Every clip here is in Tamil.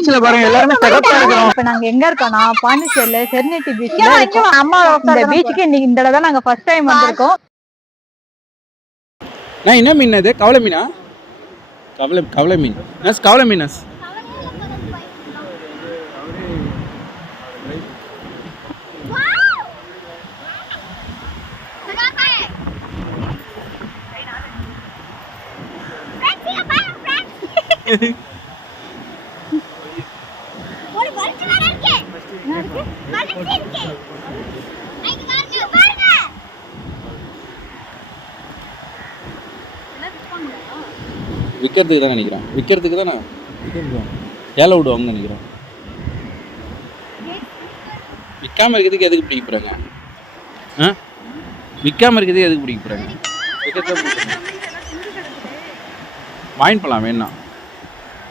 பீச்ல பாருங்க எல்லாருமே சிறப்பா இருக்கோம். இப்ப நாங்க எங்க இருக்கோம்னா பாண்டிச்சேரியில செர்னிட்டி பீச்ல இருக்கோம். அம்மா இந்த பீச்சுக்கு இன்னைக்கு இந்த தடவை நாங்க ஃபர்ஸ்ட் டைம் வந்திருக்கோம். நான் என்ன மீன் அது? கவலை மீனா? கவலை மீன். கவலை மீனஸ். விற்கிறதுக்கு தான் நினைக்கிறேன். விற்கிறதுக்கு தானே ஏழை விடுவாங்கன்னு நினைக்கிறேன். விற்காம இருக்கிறதுக்கு எதுக்கு பிடிக்க போறாங்க? விற்காம இருக்கிறதுக்கு எதுக்கு பிடிக்க போறாங்க? வாங்கிட்டு போலாம் வேணா.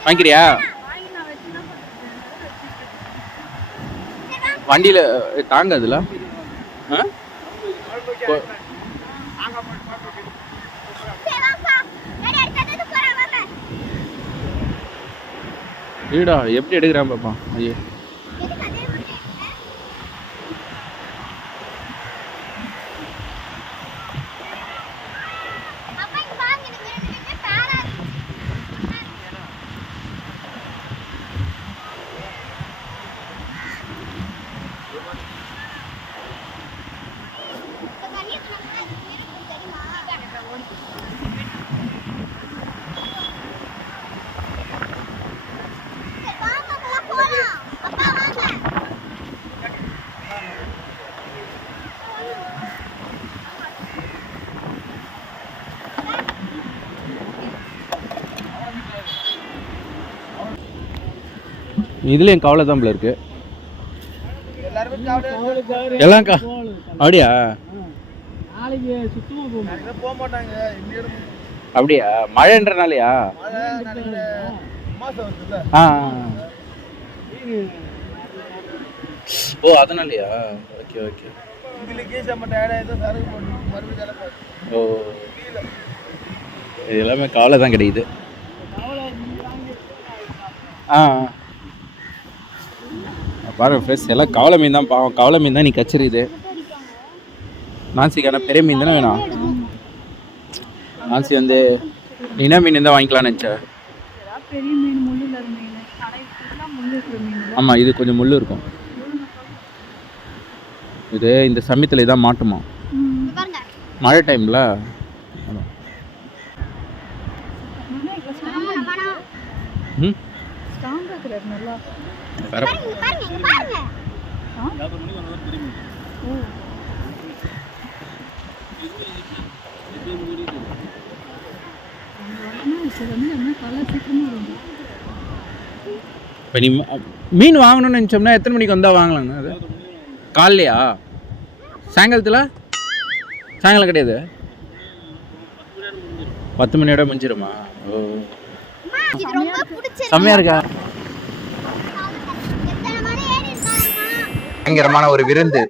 வாங்கிக்கிறியா? வண்டியில தாங்காதுல. வீடா எப்படி எடுக்கிறான் பாப்பா. ஐயோ இதுல என் கவலை தான் இருக்கு. எல்லாம் அப்படியா? அப்படியா? மழைன்றனாலயா? ஓ அதனாலயா? Okay okay. ஓ இது எல்லாமே கவலை தான் கிடைக்குது. பாருங்க ஃப்ரெஷ் எல்லாம் கவலை மீன் தான். பாவம் கவலை மீன் தான் நீ கச்சிருது. நான்சிக்கான பெரிய மீன் தானே வேணும். நான்சி வந்து நீ என்ன மீன் இருந்தால் வாங்கிக்கலாம்னு நினச்சா? ஆமாம் இது கொஞ்சம் முள் இருக்கும். இது இந்த சமயத்தில் இதான் மாட்டுமா மழை டைமில். இப்போ நீ மீன் வாங்கணும்னு நினச்சோம்னா எத்தனை மணிக்கு வந்தால் வாங்கலாங்க? அது காலையா? சாயங்காலத்தில்? சாயங்காலம் கிடையாது. 10 மணியோட முடிஞ்சிருமா? ஓ செம்மையா இருக்கா? பயங்கரமான ஒரு விருந்து.